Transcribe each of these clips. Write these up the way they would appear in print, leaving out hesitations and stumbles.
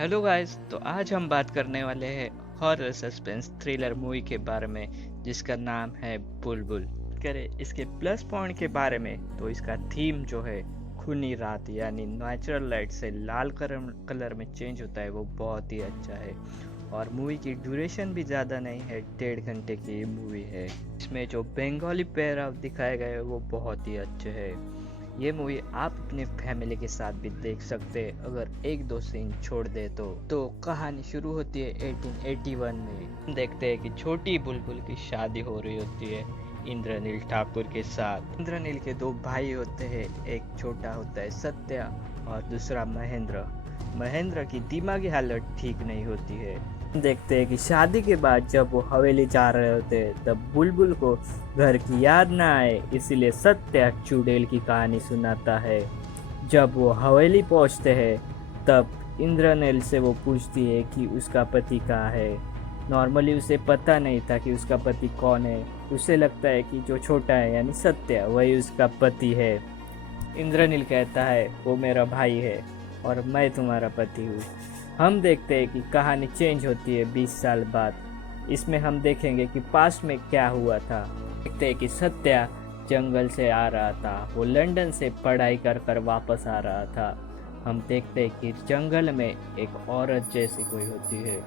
Hello guys, तो आज हम बात करने वाले हैं हॉरर सस्पेंस थ्रिलर मूवी के बारे में जिसका नाम है बुलबुल। करें इसके प्लस पॉइंट के बारे में तो इसका थीम जो है खूनी रात यानी नेचुरल लाइट से लाल कलर में चेंज होता है, वो बहुत ही अच्छा है। और मूवी की ड्यूरेशन भी ज़्यादा नहीं है, 1.5 घंटे की ये मूवी है। इसमें जो बंगाली पैराव दिखाए गए हैं वो बहुत ही अच्छे हैं। ये मूवी आप अपने फैमिली के साथ भी देख सकते हैं अगर एक दो सीन छोड़ दे तो कहानी शुरू होती है 1881 में। हम देखते हैं कि छोटी बुलबुल की शादी हो रही होती है इंद्रनील ठाकुर के साथ। इंद्रनील के दो भाई होते हैं, एक छोटा होता है सत्या और दूसरा महेंद्र। महेंद्र की दिमागी हालत ठीक नहीं होती है। देखते हैं कि शादी के बाद जब वो हवेली जा रहे होते हैं तब बुलबुल को घर की याद ना आए, इसीलिए सत्या चुड़ैल की कहानी सुनाता है। जब वो हवेली पहुंचते हैं तब इंद्रनील से वो पूछती है कि उसका पति कहाँ है। नॉर्मली उसे पता नहीं था कि उसका पति कौन है। उसे लगता है कि जो छोटा है यानी सत्या वही उसका पति है। इंद्रनील कहता है वो मेरा भाई है और मैं तुम्हारा पति हूँ। हम देखते हैं कि कहानी चेंज होती है 20 साल बाद। इसमें हम देखेंगे कि पास्ट में क्या हुआ था। देखते हैं कि सत्या जंगल से आ रहा था, वो लंदन से पढ़ाई कर कर वापस आ रहा था। हम देखते हैं कि जंगल में एक औरत जैसी कोई होती है।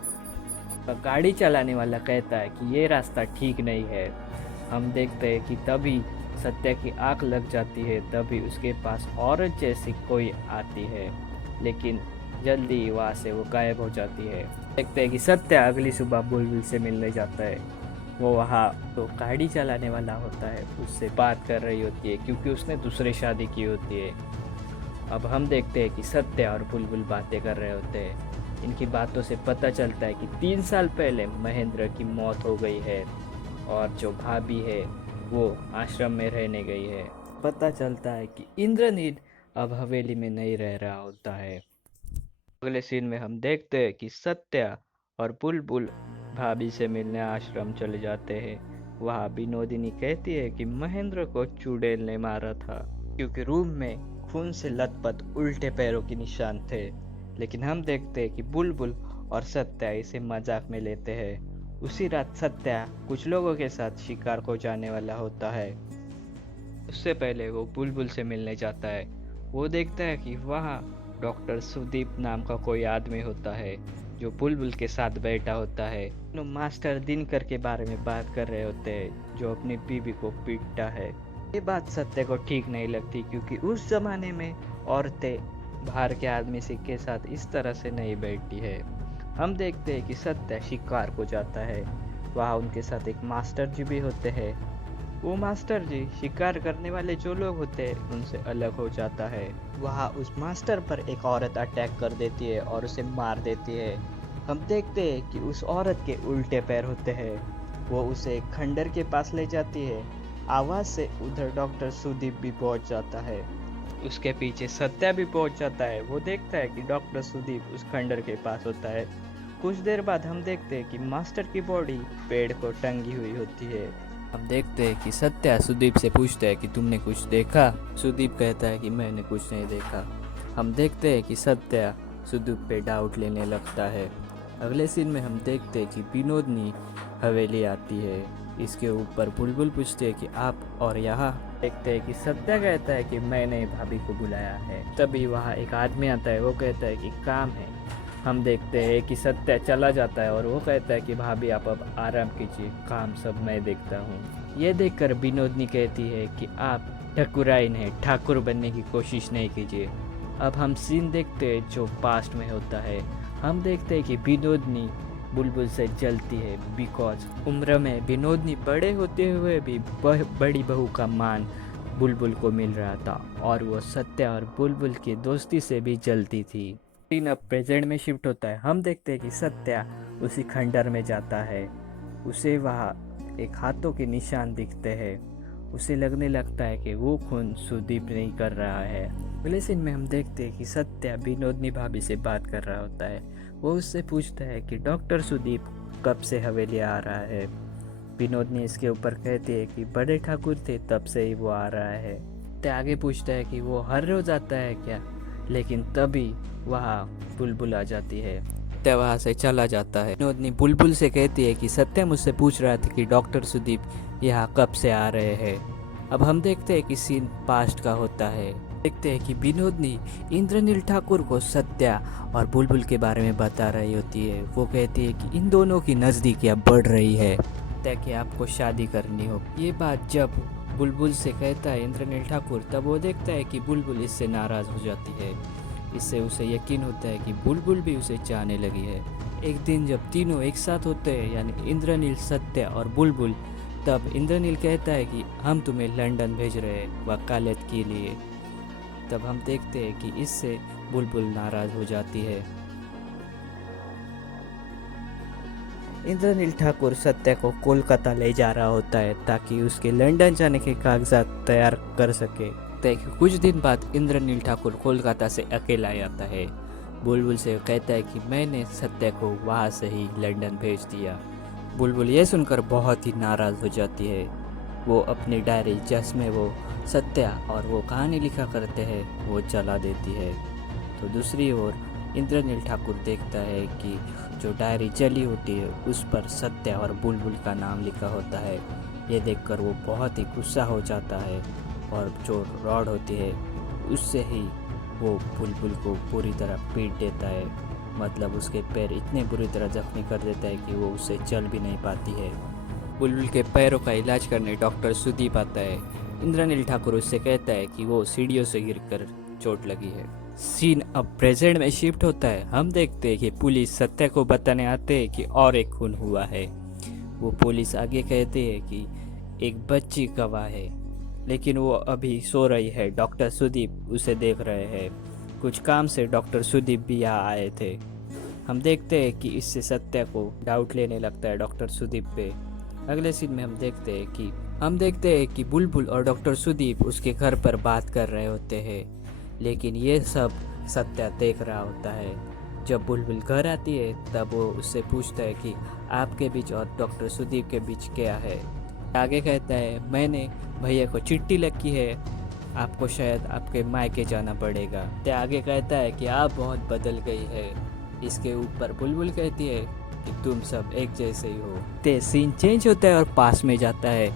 गाड़ी चलाने वाला कहता है कि ये रास्ता ठीक नहीं है। हम देखते हैं कि तभी सत्या की आंख लग जाती है, तभी उसके पास औरत जैसी कोई आती है, लेकिन जल्दी वहाँ से वो गायब हो जाती है। देखते हैं कि सत्या अगली सुबह बुलबुल से मिलने जाता है। वो वहाँ तो गाड़ी चलाने वाला होता है, उससे बात कर रही होती है क्योंकि उसने दूसरी शादी की होती है। अब हम देखते हैं कि सत्या और बुलबुल बातें कर रहे होते हैं। इनकी बातों से पता चलता है कि 3 साल पहले महेंद्र की मौत हो गई है और जो भाभी है वो आश्रम में रहने गई है। पता चलता है कि इंद्रनील अब हवेली में नहीं रह रहा होता है। अगले सीन में हम देखते हैं कि सत्या और बुलबुल भाभी से मिलने आश्रम चले जाते हैं। वहाँ विनोदिनी कहती है कि महेंद्र को चुड़ैल ने मारा था क्योंकि रूम में खून से लथपथ उल्टे पैरों के निशान थे। लेकिन हम देखते हैं कि बुलबुल और सत्या इसे मजाक में लेते हैं। उसी रात सत्या कुछ लोगों के साथ शिकार को जाने वाला होता है। उससे पहले वो बुलबुल से मिलने जाता है। वो देखता है कि वहाँ डॉक्टर सुदीप नाम का कोई आदमी होता है जो बुलबुल के साथ बैठा होता है। दोनों मास्टर दिनकर के बारे में बात कर रहे होते हैं जो अपनी बीवी को पीटता है। ये बात सत्य को ठीक नहीं लगती क्योंकि उस जमाने में औरतें बाहर के आदमी से के साथ इस तरह से नहीं बैठती है। हम देखते हैं कि सत्य शिकार को जाता है। वहाँ उनके साथ एक मास्टर जी भी होते हैं। वो मास्टर जी शिकार करने वाले जो लोग होते हैं उनसे अलग हो जाता है। वहाँ उस मास्टर पर एक औरत अटैक कर देती है और उसे मार देती है। हम देखते हैं कि उस औरत के उल्टे पैर होते हैं। वो उसे एक खंडर के पास ले जाती है। आवाज से उधर डॉक्टर सुदीप भी पहुंच जाता है। उसके पीछे सत्या भी पहुंच जाता है। वो देखता है कि डॉक्टर सुदीप उस खंडर के पास होता है। कुछ देर बाद हम देखते हैं कि मास्टर की बॉडी पेड़ को टंगी हुई होती है। हम देखते हैं कि सत्या सुदीप से पूछता है कि तुमने कुछ देखा। सुदीप कहता है कि मैंने कुछ नहीं देखा। हम देखते हैं कि सत्या सुदीप पे डाउट लेने लगता है। अगले सीन में हम देखते हैं कि विनोदनी हवेली आती है। इसके ऊपर बुलबुल पूछते हैं कि आप और यहाँ। देखते हैं कि सत्या कहता है कि मैंने भाभी को बुलाया है। तभी वहाँ एक आदमी आता है, वो कहता है कि काम है। हम देखते हैं कि सत्या चला जाता है और वो कहता है कि भाभी आप अब आराम कीजिए, काम सब मैं देखता हूँ। ये देखकर विनोदनी कहती है कि आप ठकुराई नहीं ठाकुर बनने की कोशिश नहीं कीजिए। अब हम सीन देखते हैं जो पास्ट में होता है। हम देखते हैं कि विनोदनी बुलबुल से जलती है बिकॉज उम्र में विनोदनी बड़े होते हुए भी बड़ी बहू का मान बुलबुल को मिल रहा था और वो सत्या और बुलबुल की दोस्ती से भी जलती थी। सीन अब प्रेजेंट में शिफ्ट होता है। हम देखते हैं कि सत्या उसी खंडर में जाता है। उसे वहाँ एक हाथों के निशान दिखते हैं। उसे लगने लगता है कि वो खून सुदीप नहीं कर रहा है। अगले सीन में हम देखते हैं कि सत्या विनोदनी भाभी से बात कर रहा होता है। वो उससे पूछता है कि डॉक्टर सुदीप कब से हवेली आ रहा है। विनोदनी इसके ऊपर कहती है कि बड़े ठाकुर थे तब से ही वो आ रहा है। ते आगे पूछता है कि वो हर रोज आता है क्या। लेकिन तभी वहाँ बुलबुल आ जाती है। सत्या वहाँ से चला जाता है। विनोदनी बुलबुल से कहती है कि सत्या मुझसे पूछ रहा था कि डॉक्टर सुदीप यहाँ कब से आ रहे हैं। अब हम देखते हैं कि सीन पास्ट का होता है। देखते हैं कि विनोदनी इंद्रनील ठाकुर को सत्या और बुलबुल के बारे में बता रही होती है। वो कहती है कि इन दोनों की नज़दीकियाँ बढ़ रही है, सत्या कि आपको शादी करनी हो। ये बात जब बुलबुल से कहता है इंद्रनील ठाकुर, तब वो देखता है कि बुलबुल इससे नाराज़ हो जाती है। इससे उसे यकीन होता है कि बुलबुल भी उसे चाहने लगी है। एक दिन जब तीनों एक साथ होते हैं, यानी इंद्रनील, सत्या और बुलबुल, तब इंद्रनील कहता है कि हम तुम्हें लंदन भेज रहे हैं वकालत के लिए। तब हम देखते हैं कि इससे बुलबुल नाराज़ हो जाती है। इंद्रनील ठाकुर सत्या को कोलकाता ले जा रहा होता है ताकि उसके लंदन जाने के कागजात तैयार कर सके। कुछ दिन बाद इंद्रनील ठाकुर कोलकाता से अकेला आता है। बुलबुल से कहता है कि मैंने सत्या को वहाँ से ही लंदन भेज दिया। बुलबुल ये सुनकर बहुत ही नाराज़ हो जाती है। वो अपनी डायरी जिसमें वो सत्या और वो कहानी लिखा करते हैं वो जला देती है। तो दूसरी ओर इंद्रनील ठाकुर देखता है कि जो डायरी जली होती है उस पर सत्या और बुलबुल का नाम लिखा होता है। ये देखकर वो बहुत ही गुस्सा हो जाता है और जो रॉड होती है उससे ही वो बुलबुल को पूरी तरह पीट देता है। मतलब उसके पैर इतने बुरी तरह जख्मी कर देता है कि वो उससे चल भी नहीं पाती है। बुलबुल के पैरों का इलाज करने डॉक्टर सुदीप आता है। इंद्रनील ठाकुर उससे कहता है कि वो सीढ़ियों से गिरकर चोट लगी है। सीन अब प्रेजेंट में शिफ्ट होता है। हम देखते हैं कि पुलिस सत्या को बताने आते हैं कि और एक खून हुआ है। वो पुलिस आगे कहते हैं कि एक बच्ची गवाह है, लेकिन वो अभी सो रही है। डॉक्टर सुदीप उसे देख रहे हैं। कुछ काम से डॉक्टर सुदीप भी यहाँ आए थे। हम देखते हैं कि इससे सत्या को डाउट लेने लगता है डॉक्टर सुदीप पे। अगले सीन में हम देखते हैं कि बुलबुल और डॉक्टर सुदीप उसके घर पर बात कर रहे होते हैं, लेकिन ये सब सत्या देख रहा होता है। जब बुलबुल घर आती है तब वो उससे पूछता है कि आपके बीच और डॉक्टर सुदीप के बीच क्या है। आगे कहता है मैंने भैया को चिट्ठी लिखी है, आपको शायद आपके मायके जाना पड़ेगा। ते आगे कहता है कि आप बहुत बदल गई है। इसके ऊपर बुलबुल कहती है कि तुम सब एक जैसे ही हो। ते सीन चेंज होता है और पास में जाता है।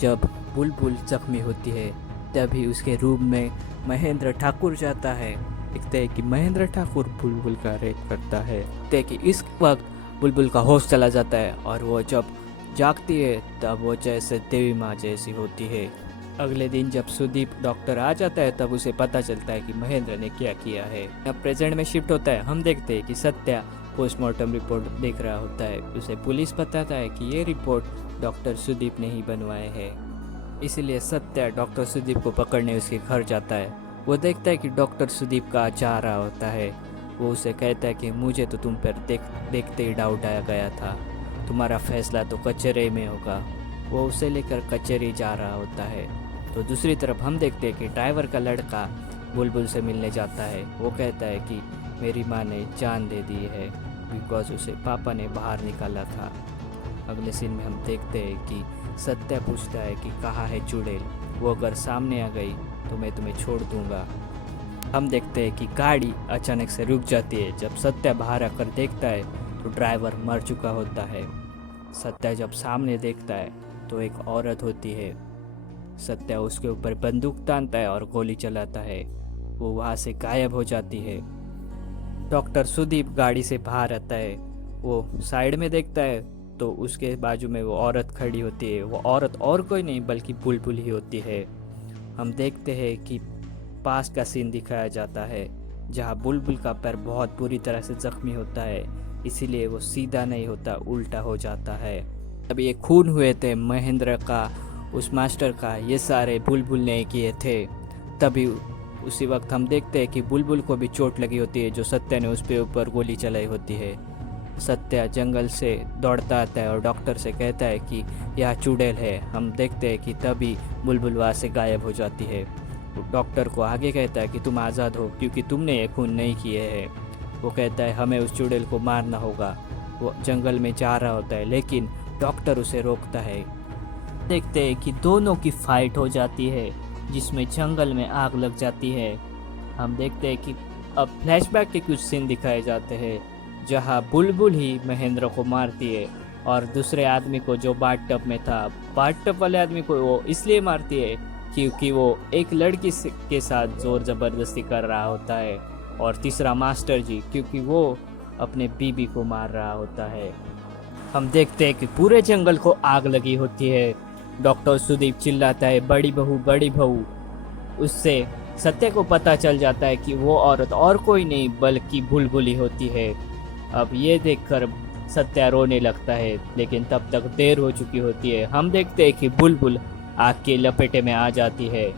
जब बुलबुल जख्मी होती है तभी उसके रूम में महेंद्र ठाकुर जाता है। देखते हैं कि महेंद्र ठाकुर बुलबुल का रेप करता है। ते कि इस वक्त बुलबुल का होश चला जाता है और वो जब जागती है तब वो जैसे देवी माँ जैसी होती है। अगले दिन जब सुदीप डॉक्टर आ जाता है तब उसे पता चलता है कि महेंद्र ने क्या किया है। अब प्रेजेंट में शिफ्ट होता है। हम देखते हैं कि सत्या पोस्टमार्टम रिपोर्ट देख रहा होता है। उसे पुलिस बताता है कि ये रिपोर्ट डॉक्टर सुदीप ने ही बनवाए हैं। इसलिए सत्या डॉक्टर सुदीप को पकड़ने उसके घर जाता है। वो देखता है कि डॉक्टर सुदीप का जा रहा होता है। वो उसे कहता है कि मुझे तो तुम पर देखते ही डाउट आया गया था, तुम्हारा फैसला तो कचहरी में होगा। वो उसे लेकर कचहरी जा रहा होता है। तो दूसरी तरफ हम देखते हैं कि ड्राइवर का लड़का बुलबुल से मिलने जाता है। वो कहता है कि मेरी माँ ने जान दे दी है बिकॉज उसे पापा ने बाहर निकाला था। अगले सीन में हम देखते हैं कि सत्या पूछता है कि कहाँ है चुड़ैल, वो अगर सामने आ गई तो मैं तुम्हें छोड़ दूंगा। हम देखते हैं कि गाड़ी अचानक से रुक जाती है। जब सत्या बाहर आकर देखता है तो ड्राइवर मर चुका होता है। सत्या जब सामने देखता है तो एक औरत होती है। सत्या उसके ऊपर बंदूक तानता है और गोली चलाता है। वो वहाँ से गायब हो जाती है। डॉक्टर सुदीप गाड़ी से बाहर आता है। वो साइड में देखता है तो उसके बाजू में वो औरत खड़ी होती है। वो औरत और कोई नहीं बल्कि बुलबुल ही होती है। हम देखते हैं कि पास का सीन दिखाया जाता है जहाँ बुलबुल का पैर बहुत बुरी तरह से जख्मी होता है, इसीलिए वो सीधा नहीं होता, उल्टा हो जाता है। अब ये खून हुए थे महेंद्र का, उस मास्टर का, ये सारे बुलबुल ने किए थे। तभी उसी वक्त हम देखते हैं कि बुलबुल को भी चोट लगी होती है जो सत्या ने उस पे ऊपर गोली चलाई होती है। सत्या जंगल से दौड़ता आता है और डॉक्टर से कहता है कि यह चुड़ैल है। हम देखते हैं कि तभी बुलबुल वहाँ से गायब हो जाती है। डॉक्टर को आगे कहता है कि तुम आज़ाद हो क्योंकि तुमने ये खून नहीं किए हैं। वो कहता है हमें उस चुड़ैल को मारना होगा। वो जंगल में जा रहा होता है लेकिन डॉक्टर उसे रोकता है। देखते हैं कि दोनों की फाइट हो जाती है जिसमें जंगल में आग लग जाती है। हम देखते हैं कि अब फ्लैशबैक के कुछ सीन दिखाए जाते हैं जहां बुलबुल ही महेंद्र को मारती है और दूसरे आदमी को जो बाथटब में था, बाथटब वाले आदमी को वो इसलिए मारती है क्योंकि वो एक लड़की के साथ जोर जबरदस्ती कर रहा होता है, और तीसरा मास्टर जी क्योंकि वो अपने बीबी को मार रहा होता है। हम देखते हैं कि पूरे जंगल को आग लगी होती है। डॉक्टर सुदीप चिल्लाता है बड़ी बहू बड़ी बहू। उससे सत्य को पता चल जाता है कि वो औरत और कोई नहीं बल्कि बुलबुल ही होती है। अब ये देखकर सत्या रोने लगता है, लेकिन तब तक देर हो चुकी होती है। हम देखते हैं कि बुलबुल आग के लपेटे में आ जाती है।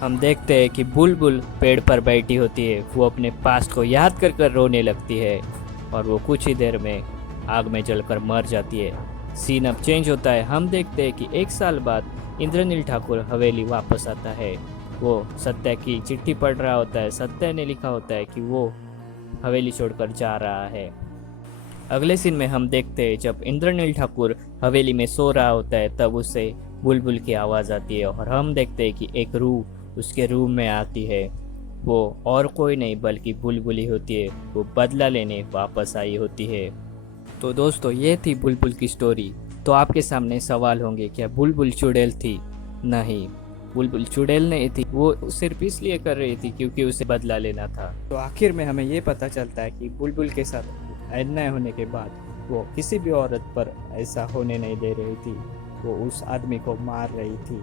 हम देखते हैं कि बुलबुल पेड़ पर बैठी होती है। वो अपने पास्ट को याद कर कर रोने लगती है और वो कुछ ही देर में आग में जलकर मर जाती है। सीन अब चेंज होता है। हम देखते हैं कि 1 साल बाद इंद्रनील ठाकुर हवेली वापस आता है। वो सत्या की चिट्ठी पढ़ रहा होता है। सत्या ने लिखा होता है कि वो हवेली छोड़कर जा रहा है। अगले सीन में हम देखते हैं जब इंद्रनील ठाकुर हवेली में सो रहा होता है तब उसे बुलबुल की आवाज़ आती है और हम देखते हैं कि एक रूह उसके रूम में आती है। वो और कोई नहीं बल्कि बुलबुल ही होती है। वो बदला लेने वापस आई होती है। तो दोस्तों ये थी बुलबुल की स्टोरी। तो आपके सामने सवाल होंगे, क्या बुलबुल चुड़ैल थी? नहीं, बुलबुल चुड़ैल नहीं थी। वो सिर्फ इसलिए कर रही थी क्योंकि उसे बदला लेना था। तो आखिर में हमें ये पता चलता है कि बुलबुल के साथ अन्याय होने के बाद वो किसी भी औरत पर ऐसा होने नहीं दे रही थी। वो उस आदमी को मार रही थी।